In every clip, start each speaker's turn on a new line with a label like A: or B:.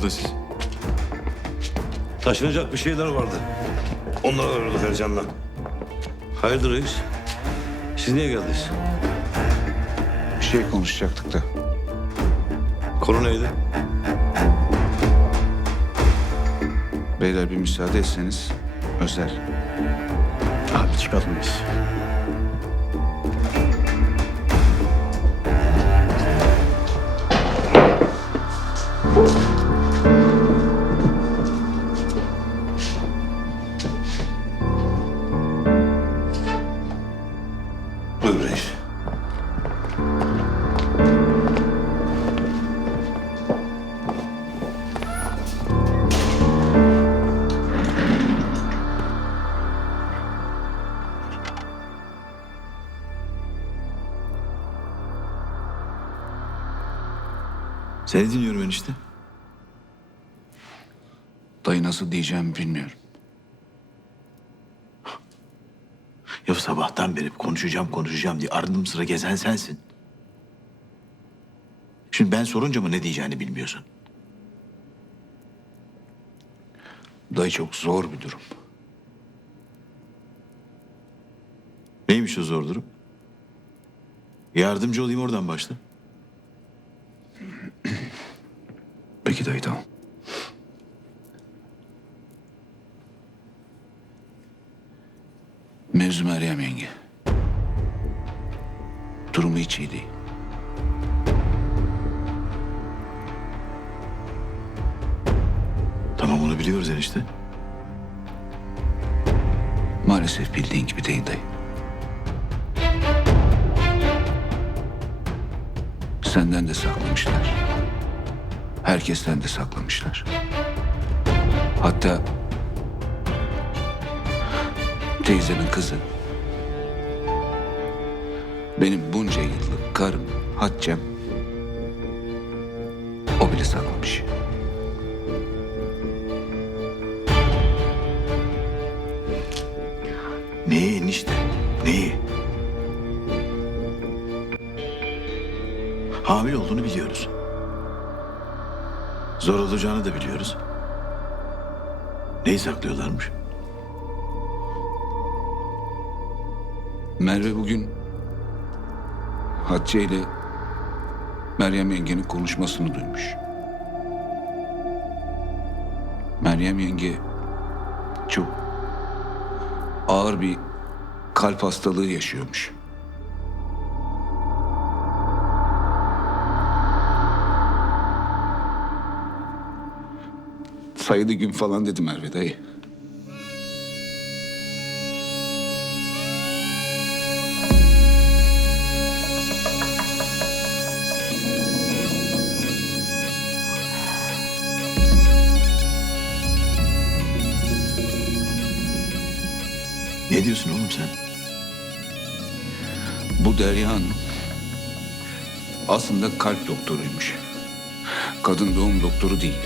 A: burada siz?
B: Taşınacak bir şeyler vardı. Onları arıyorduk Ercan'la. Hayırdır reis? Siz niye geldiniz?
C: Bir şey konuşacaktık da.
B: Konu neydi?
C: Beyler bir müsaade etseniz özel.
D: Abi çıkalım biz.
A: Seni dinliyorum enişte.
C: Dayı nasıl diyeceğimi bilmiyorum.
A: Ya sabahtan beri konuşacağım konuşacağım diye ardım sıra gezen sensin. Şimdi ben sorunca mı ne diyeceğini bilmiyorsun.
C: Dayı çok zor bir durum.
A: Neymiş o zor durum? Yardımcı olayım oradan başla.
C: Peki dayı tamam. Mevzu Meryem yenge. Durumu hiç iyi değil.
A: Tamam onu biliyoruz enişte.
C: Maalesef bildiğin gibi değil dayı. Senden de saklamışlar. Herkesten de saklamışlar. Hatta teyzemin kızı benim bunca yıllık karım Hatice'm o bile saklamış.
A: Neyi enişte? Neyi? Hamile olduğunu biliyoruz. Zor olacağını da biliyoruz. Neyi saklıyorlarmış?
C: Merve bugün Hatice ile Meryem yengenin konuşmasını duymuş. Meryem yenge çok ağır bir kalp hastalığı yaşıyormuş. Sayılı gün falan dedi Merve dayı.
A: Ne diyorsun oğlum sen?
C: Bu Derya Hanım aslında kalp doktoruymuş. Kadın doğum doktoru değil.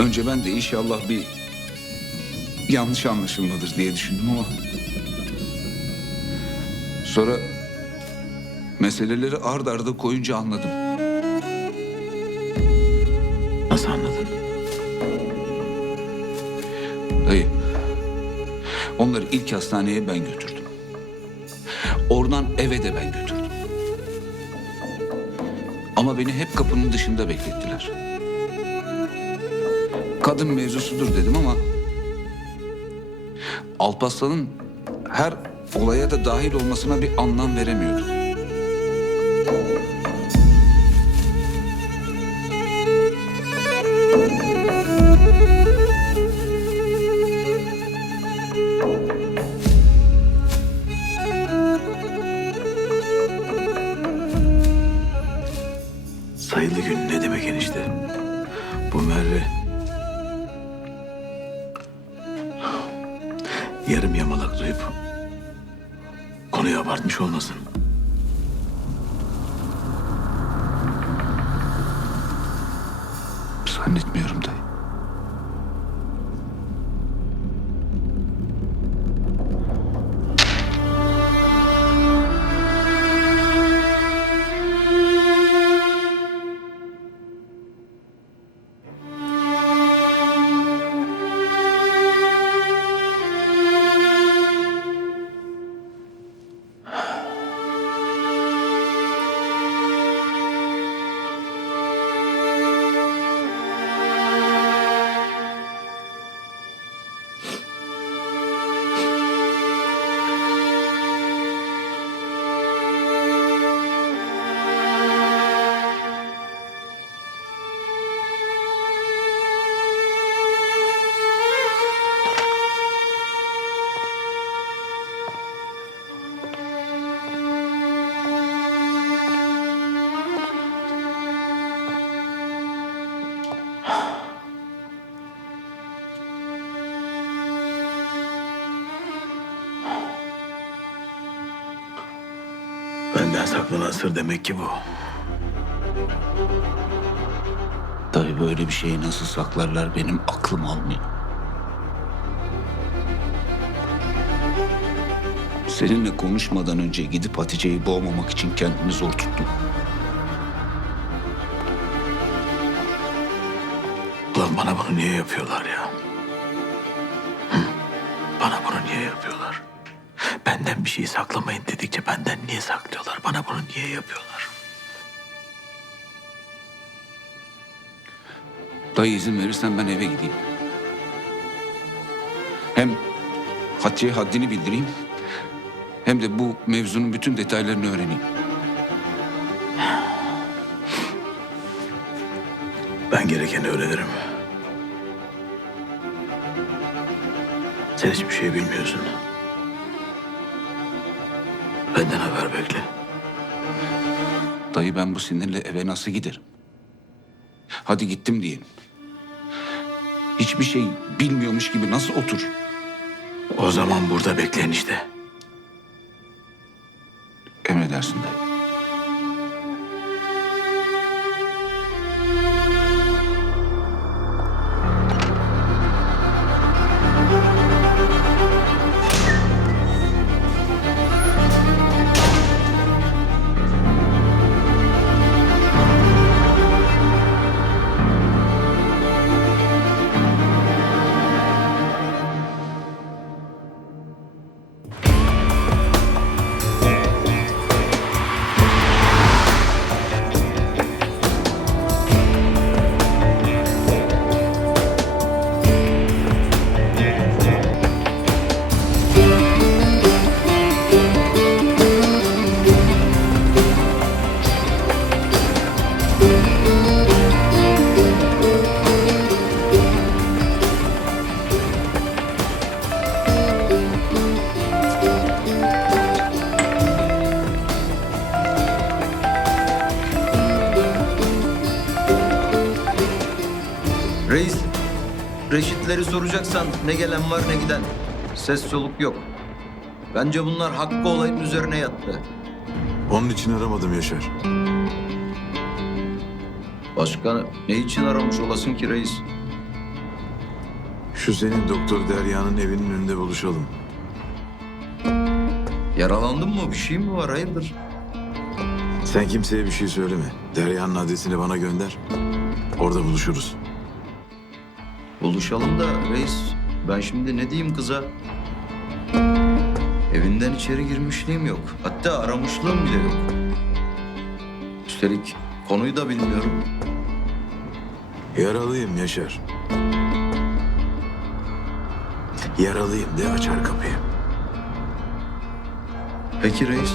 C: Önce ben de inşallah bir yanlış anlaşılmadır diye düşündüm ama... Sonra meseleleri ard arda koyunca anladım.
A: Nasıl anladın?
C: Dayı, onları ilk hastaneye ben götürdüm. Oradan eve de ben götürdüm. Ama beni hep kapının dışında beklettiler. Kadın mevzusudur dedim ama... Alparslan'ın her olaya da dahil olmasına bir anlam veremiyordum.
A: Yarım yamalak duyup... Konuyu abartmış olmasın.
C: Zannetmiyorum
A: Benden saklanan sır demek ki bu.
C: Dayı böyle bir şeyi nasıl saklarlar benim aklım almıyor. Seninle konuşmadan önce gidip Hatice'yi boğmamak için kendimi zor tuttum.
A: Ulan bana bunu niye yapıyorlar ya? Hı? Bana bunu niye yapıyorlar? Benden bir şey saklamayın dedikçe benden niye saklıyorlar? Bana bunu niye yapıyorlar?
C: Dayı izin verirsen ben eve gideyim. Hem Hatice'ye haddini bildireyim. Hem de bu mevzunun bütün detaylarını öğreneyim.
A: Ben gerekeni öğrenirim. Sen hiçbir şey bilmiyorsun. Benden haber bekle.
C: Dayı ben bu sinirle eve nasıl giderim? Hadi gittim diyelim. Hiçbir şey bilmiyormuş gibi nasıl otur?
A: O zaman burada bekleyin işte.
C: Emredersin dayı.
E: Reis, reşitleri soracaksan ne gelen var ne giden. Ses soluk yok. Bence bunlar Hakkı olayın üzerine yattı.
F: Onun için aramadım Yaşar.
E: Başka ne için aramış olasın ki reis?
F: Şu senin Doktor Derya'nın evinin önünde buluşalım.
E: Yaralandın mı? Bir şey mi var? Hayırdır?
F: Sen kimseye bir şey söyleme. Derya'nın adresini bana gönder. Orada buluşuruz.
E: Buluşalım da reis. Ben şimdi ne diyeyim kıza? Evinden içeri girmişliğim yok. Hatta aramışlığım bile yok. Üstelik konuyu da bilmiyorum.
F: Yaralıyım Yaşar. Yaralıyım de açar kapıyı.
E: Peki reis.